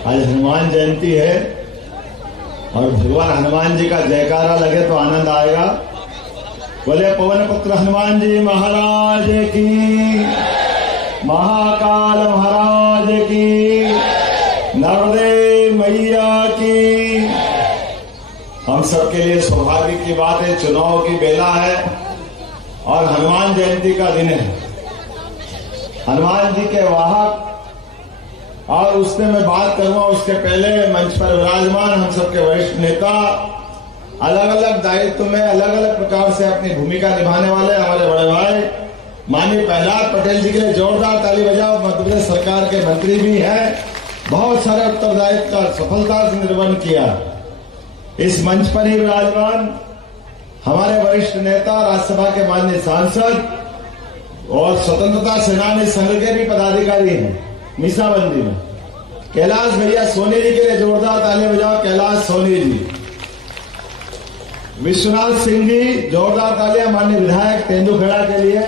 आज हनुमान जयंती है और भगवान हनुमान जी का जयकारा लगे तो आनंद आएगा। बोले पवन पुत्र हनुमान जी महाराज की, महाकाल महाराज की, नर्मदे मैया की। हम सबके लिए सौभाग्य की बात है, चुनाव की बेला है और हनुमान जयंती का दिन है। हनुमान जी के वाहक और उससे मैं बात करूंगा उसके पहले मंच पर विराजमान हम सबके वरिष्ठ नेता, अलग अलग दायित्व में अलग अलग प्रकार से अपनी भूमिका निभाने वाले हमारे बड़े भाई माननीय प्रहलाद पटेल जी के लिए जोरदार ताली बजाओ। मध्य प्रदेश सरकार के मंत्री भी हैं, बहुत सारे उत्तरदायित्व का सफलता से निर्वहन किया। इस मंच पर ही विराजमान हमारे वरिष्ठ नेता, राज्यसभा के माननीय सांसद और स्वतंत्रता सेनानी संघ के भी पदाधिकारी हैं मीसाबंदी में। कैलाश भैया सोनी जी के लिए जोरदार ताली बजाओ, कैलाश सोनी जी। विश्वनाथ सिंह जी, जोरदार तालियां माननीय विधायक तेंदुखेड़ा के लिए।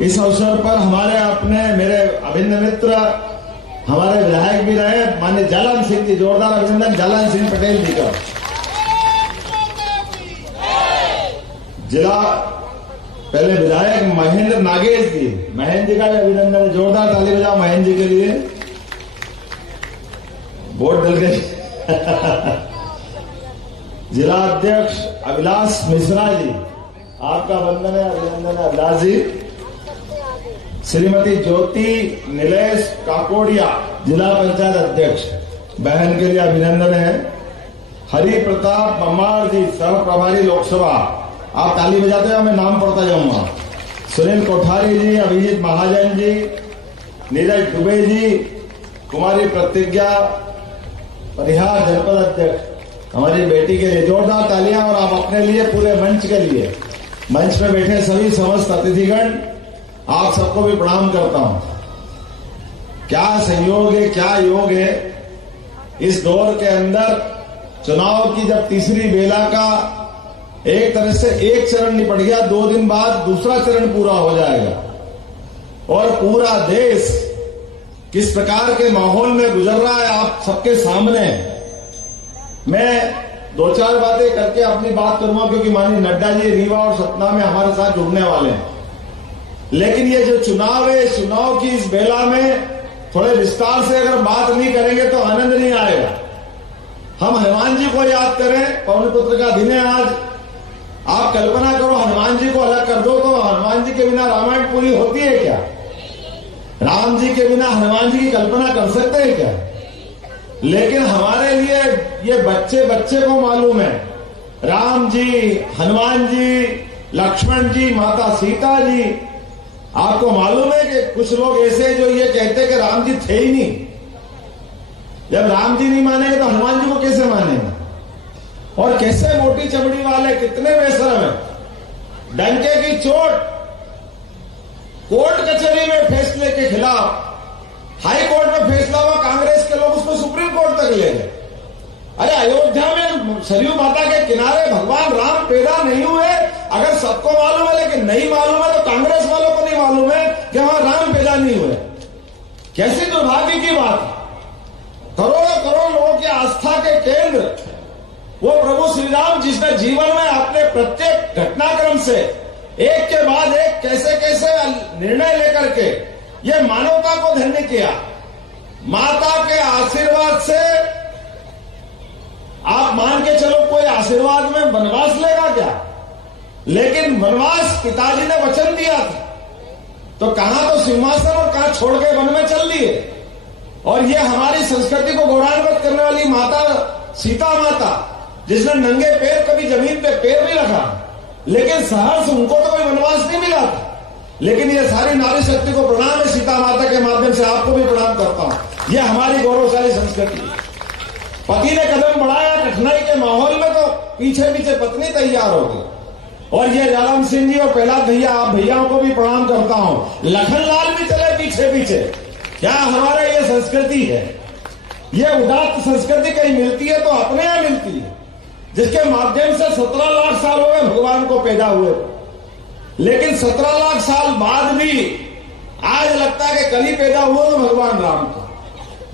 इस अवसर पर हमारे अपने मेरे अभिन्न मित्र हमारे विधायक भी रहे माननीय जालन सिंह जी, जोरदार अभिनंदन जालन सिंह पटेल जी का। जिला पहले विधायक महेंद्र नागेश जी, महेंद्र जी का भी अभिनंदन, जोरदार ताली बजाओ महेंद्र जी के लिए। वोट डल गए। जिला अध्यक्ष अभिलाष मिश्रा जी, आपका वंदन है, अभिनंदन है अभिलाष जी। श्रीमती ज्योति नीलेश काकोड़िया, जिला पंचायत अध्यक्ष, बहन के लिए अभिनंदन है। हरि प्रताप बम्मार जी, सह प्रभारी लोकसभा, आप ताली बजाते हो, मैं नाम पढ़ता जाऊंगा। सुनील कोठारी जी, अभिजीत महाजन जी, नीरज दुबे जी, कुमारी प्रतिज्ञा परिहार जनपद अध्यक्ष, हमारी बेटी के लिए जोरदार तालियां। और आप अपने लिए, पूरे मंच के लिए, मंच में बैठे सभी समस्त अतिथिगण, आप सबको भी प्रणाम करता हूं। क्या संयोग है, क्या योग है इस दौर के अंदर। चुनाव की जब तीसरी बेला का एक तरह से एक चरण निपट गया, 2 दिन बाद दूसरा चरण पूरा हो जाएगा और पूरा देश किस प्रकार के माहौल में गुजर रहा है आप सबके सामने। मैं 2-4 बातें करके अपनी बात करूंगा क्योंकि माननीय नड्डा जी रीवा और सतना में हमारे साथ जुड़ने वाले हैं। लेकिन ये जो चुनाव है, चुनाव की इस बेला में थोड़े विस्तार से अगर बात नहीं करेंगे तो आनंद नहीं आएगा। हम हनुमान जी को याद करें, पवन पुत्र का दिन है आज। आप कल्पना करो, हनुमान जी को अलग कर दो तो हनुमान जी के बिना रामायण पूरी होती है क्या? राम जी के बिना हनुमान जी की कल्पना कर सकते हैं क्या? लेकिन हमारे लिए ये बच्चे बच्चे को मालूम है, राम जी, हनुमान जी, लक्ष्मण जी, माता सीता जी। आपको मालूम है कि कुछ लोग ऐसे जो ये कहते कि राम जी थे ही नहीं। जब राम जी नहीं मानेंगे तो हनुमान जी को कैसे मानेंगे? और कैसे मोटी चमड़ी वाले, कितने बेशरम है। डंके की चोट कोर्ट कचहरी में फैसले के खिलाफ हाई कोर्ट में फैसला हुआ, कांग्रेस के लोग उसको सुप्रीम कोर्ट तक ले गए। अरे अयोध्या में सरयू माता के किनारे भगवान राम पैदा नहीं हुए, अगर सबको मालूम है लेकिन नहीं मालूम है तो कांग्रेस वालों को नहीं मालूम है कि वहां राम पैदा नहीं हुए। कैसी दुर्भाग्य की बात है। करोड़ों करोड़ लोगों की आस्था के केंद्र वो प्रभु श्री राम, जिसने जीवन में अपने प्रत्येक घटनाक्रम से एक के बाद एक कैसे कैसे निर्णय लेकर के ये मानवता को धन्य किया। माता के आशीर्वाद से आप मान के चलो कोई आशीर्वाद में वनवास लेगा क्या? लेकिन वनवास पिताजी ने वचन दिया था, तो कहां तो सिंहासन और कहां छोड़ के वन में चल दिए। और ये हमारी संस्कृति को गौरवान्वित करने वाली माता सीता माता, जिसने नंगे पैर कभी जमीन पे पैर नहीं रखा, लेकिन सहर्ष उनको तो कोई वनवास नहीं मिला था। लेकिन ये सारी नारी शक्ति को प्रणाम है, सीता माता के माध्यम से आपको भी प्रणाम करता हूं। ये हमारी गौरवशाली संस्कृति। पति ने कदम बढ़ाया कठिनाई के माहौल में तो पीछे पीछे पत्नी तैयार हो गई। और ये जालम सिंह जी और प्रहलाद भैया, आप भैयाओं को भी प्रणाम करता हूं। लखनलाल भी चले पीछे पीछे। क्या हमारा ये संस्कृति है? ये उदात्त संस्कृति कहीं मिलती है तो अपने यहां मिलती है, जिसके माध्यम से 17 लाख साल हो गए भगवान को पैदा हुए। लेकिन 17 लाख साल बाद भी आज लगता है कि कल ही पैदा हुआ तो भगवान राम को।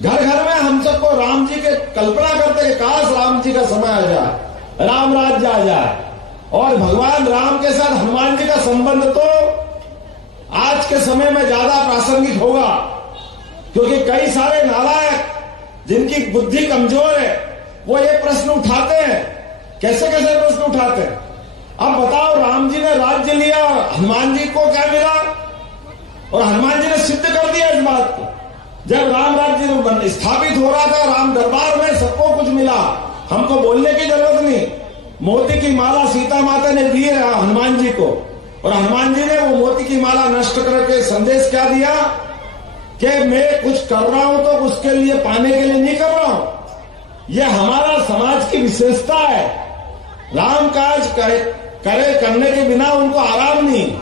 घर घर में हम सबको राम जी के कल्पना करते कि काश राम जी का समय आ जाए, राम राज्य आ जाए। और भगवान राम के साथ हनुमान जी का संबंध तो आज के समय में ज्यादा प्रासंगिक होगा, क्योंकि कई सारे नालायक जिनकी बुद्धि कमजोर है वो ये प्रश्न उठाते हैं। कैसे कैसे प्रश्न उठाते हैं? अब बताओ, राम जी ने राज्य लिया, हनुमान जी को क्या मिला? और हनुमान जी ने सिद्ध कर दिया इस बात को। जब राम राज्य स्थापित हो रहा था, राम दरबार में सबको कुछ मिला, हमको बोलने की जरूरत नहीं। मोती की माला सीता माता ने दी है हनुमान जी को, और हनुमान जी ने वो मोती की माला नष्ट करके संदेश क्या दिया कि मैं कुछ कर रहा हूं तो उसके लिए पाने के लिए नहीं कर रहा हूं। यह हमारा समाज की विशेषता है। राम काज करने के बिना उनको आराम नहीं,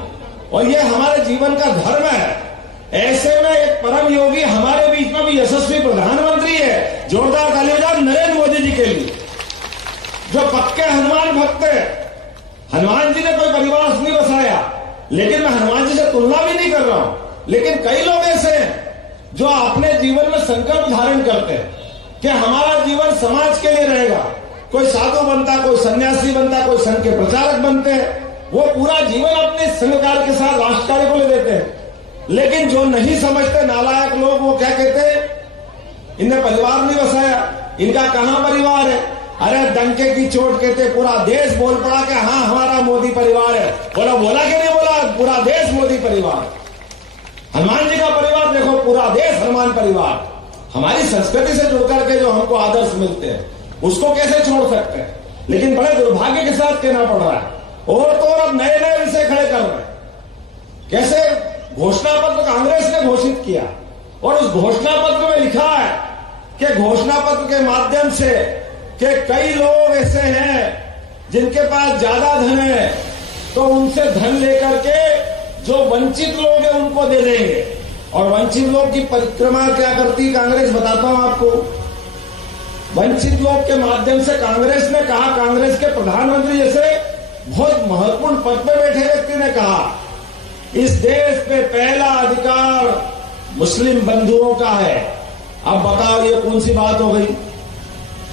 और यह हमारे जीवन का धर्म है। ऐसे में एक परम योगी हमारे बीच में भी यशस्वी प्रधानमंत्री है। जोरदार ताली बजाओ नरेंद्र मोदी जी के लिए, जो पक्के हनुमान भक्त है। हनुमान जी ने कोई परिवार नहीं बसाया, लेकिन मैं हनुमान जी से तुलना भी नहीं कर रहा हूं। लेकिन कई लोग ऐसे हैं जो अपने जीवन में संकल्प धारण करते हैं कि हमारा जीवन समाज के लिए रहेगा। कोई साधु बनता, कोई सन्यासी बनता, कोई संघ के प्रचारक बनते हैं, वो पूरा जीवन अपने संघ कार्य के साथ राष्ट्र कार्य को ले देते हैं। लेकिन जो नहीं समझते नालायक लोग, वो क्या कहते हैं, इन्हें परिवार नहीं बसाया, इनका कहां परिवार है? अरे डंके की चोट कहते पूरा देश बोल पड़ा कि हाँ हमारा मोदी परिवार है। बोला कि नहीं बोला? पूरा देश मोदी परिवार। हनुमान जी का परिवार देखो, पूरा देश हनुमान परिवार। हमारी संस्कृति से जुड़ करके जो हमको आदर्श मिलते हैं उसको कैसे छोड़ सकते हैं? लेकिन बड़े दुर्भाग्य के साथ कहना पड़ रहा है, और तो और अब नए नए विषय खड़े कर रहे हैं। कैसे? घोषणा पत्र कांग्रेस ने घोषित किया, और उस घोषणा पत्र में लिखा है कि घोषणा पत्र के माध्यम से कि कई लोग ऐसे हैं जिनके पास ज्यादा धन है, तो उनसे धन लेकर के जो वंचित लोग हैं उनको दे देंगे। और वंचित लोग की परिक्रमा क्या करती कांग्रेस, बताता हूं आपको। वंचित लोग के माध्यम से कांग्रेस ने कहा, कांग्रेस के प्रधानमंत्री जैसे बहुत महत्वपूर्ण पद पर बैठे व्यक्ति ने कहा, इस देश पे पहला अधिकार मुस्लिम बंधुओं का है। अब बताओ ये कौन सी बात हो गई?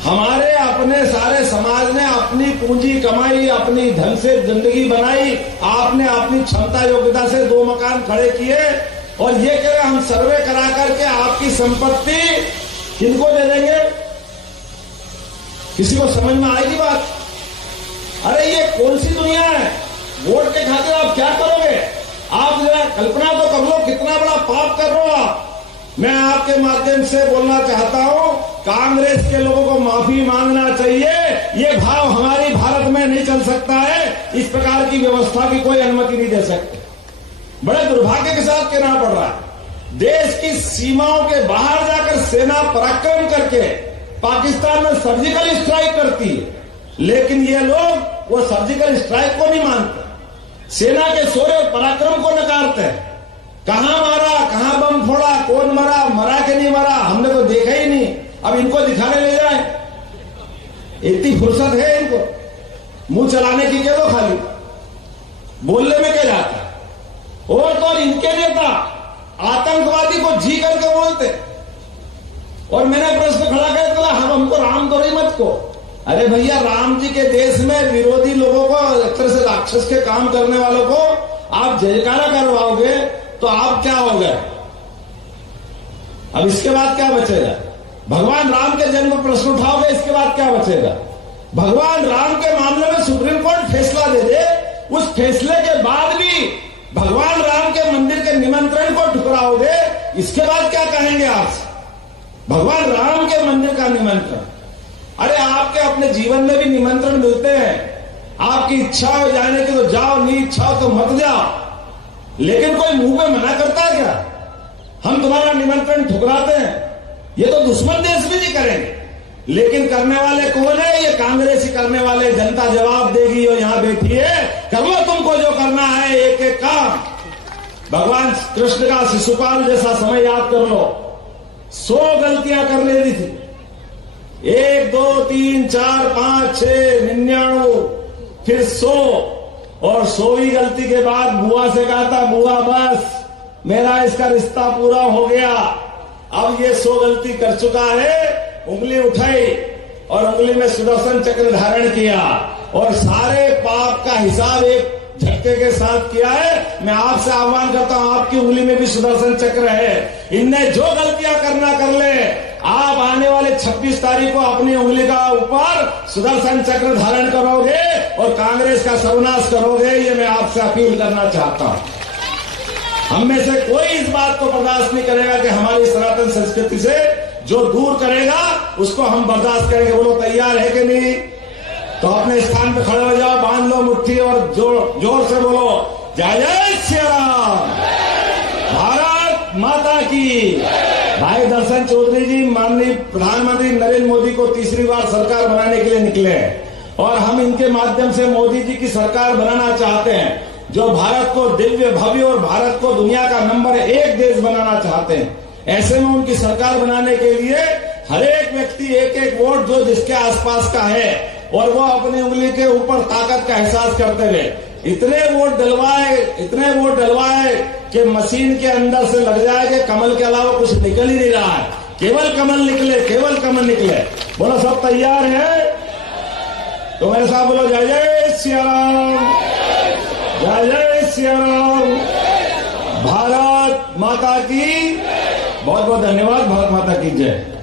हमारे अपने सारे समाज ने अपनी पूंजी कमाई, अपनी धन से जिंदगी बनाई, आपने अपनी क्षमता योग्यता से 2 मकान खड़े किए, और ये कह रहे हम सर्वे करा करके आपकी संपत्ति किनको दे देंगे? किसी को समझ में आएगी बात? अरे ये कौन सी दुनिया है? वोट के खातिर आप क्या करोगे? आप जरा कल्पना तो कर लो कितना बड़ा पाप कर रहे हो आप। मैं आपके माध्यम से बोलना चाहता हूं, कांग्रेस के लोगों को माफी मांगना चाहिए। ये भाव हमारी भारत में नहीं चल सकता है। इस प्रकार की व्यवस्था की कोई अनुमति नहीं दे सकते। बड़े दुर्भाग्य के साथ कहना पड़ रहा है, देश की सीमाओं के बाहर जाकर सेना पराक्रम करके पाकिस्तान में सर्जिकल स्ट्राइक करती है, लेकिन ये लोग वो सर्जिकल स्ट्राइक को नहीं मानते, सेना के शौर्य और पराक्रम को नकारते हैं। कहां मारा, कहां बम फोड़ा, कौन मरा कि नहीं मरा, हमने तो देखा ही नहीं। अब इनको दिखाने ले जाए, इतनी फुर्सत है इनको? मुंह चलाने की कह दो, खाली बोलने में क्या जाता है। और तो और इनके नेता आतंकवादी को जी करके बोलते। और मैंने प्रश्न खड़ा कर दिया, हमको राम दो मत को। अरे भैया, राम जी के देश में विरोधी लोगों को, एक तरह से राक्षस के काम करने वालों को आप जयकारा करवाओगे तो आप क्या हो गए? अब इसके बाद क्या बचेगा? भगवान राम के जन्म पर प्रश्न उठाओगे, इसके बाद क्या बचेगा? भगवान राम के मामले में सुप्रीम कोर्ट फैसला दे दे, उस फैसले के बाद भी भगवान राम के मंदिर के निमंत्रण को ठुकराओगे, इसके बाद क्या कहेंगे आप? भगवान राम के मंदिर का निमंत्रण, अरे आपके अपने जीवन में भी निमंत्रण मिलते हैं। आपकी इच्छा हो जाने की तो जाओ, नहीं इच्छा हो तो मत जाओ। लेकिन कोई मुंह पे मना करता है क्या? हम तुम्हारा निमंत्रण ठुकराते हैं, ये तो दुश्मन देश भी नहीं करेंगे। लेकिन करने वाले कौन है? ये कांग्रेस ही करने वाले। जनता जवाब देगी, और यहां बैठी है, कर लो तुमको जो करना है, एक एक काम। भगवान कृष्ण का शिशुपाल जैसा समय याद कर लो, 100 गलतियां कर लेती थी, 1 2 3 4 5 6 99, फिर 100, और 100वीं गलती के बाद बुआ से कहा था, बुआ बस मेरा इसका रिश्ता पूरा हो गया, अब ये 100 गलती कर चुका है, उंगली उठाई और उंगली में सुदर्शन चक्र धारण किया और सारे पाप का हिसाब एक झटके के साथ किया है। मैं आपसे आह्वान करता हूं, आपकी उंगली में भी सुदर्शन चक्र है। इनने जो गलतियां करना कर ले, आप आने वाले 26 तारीख को अपनी उंगली का ऊपर सुदर्शन चक्र धारण करोगे और कांग्रेस का सर्वनाश करोगे। ये मैं आपसे अपील करना चाहता हूं। हम में से कोई इस बात को बर्दाश्त नहीं करेगा कि हमारी सनातन संस्कृति से जो दूर करेगा उसको हम बर्दाश्त करेंगे। बोलो तैयार है कि नहीं? तो अपने स्थान पे खड़े हो जाओ, बांध लो मुट्ठी और जोर से बोलो जय जय श्री राम, भारत माता की। भाई दर्शन चौधरी जी माननीय प्रधानमंत्री नरेंद्र मोदी को तीसरी बार सरकार बनाने के लिए निकले हैं और हम इनके माध्यम से मोदी जी की सरकार बनाना चाहते हैं, जो भारत को दिव्य भव्य और भारत को दुनिया का नंबर 1 देश बनाना चाहते हैं। ऐसे में उनकी सरकार बनाने के लिए हर एक व्यक्ति एक एक वोट जो जिसके आसपास का है और वो अपनी उंगली के ऊपर ताकत का एहसास करते हुए इतने वोट डलवाए कि मशीन के अंदर से लग जाए कि कमल के अलावा कुछ निकल ही नहीं रहा है, केवल कमल निकले। बोलो सब तैयार है? तो मेरे साथ बोलो जय जय श्री राम, जय जय श्री राम, भारत माता की। बहुत बहुत धन्यवाद। भारत माता की जय।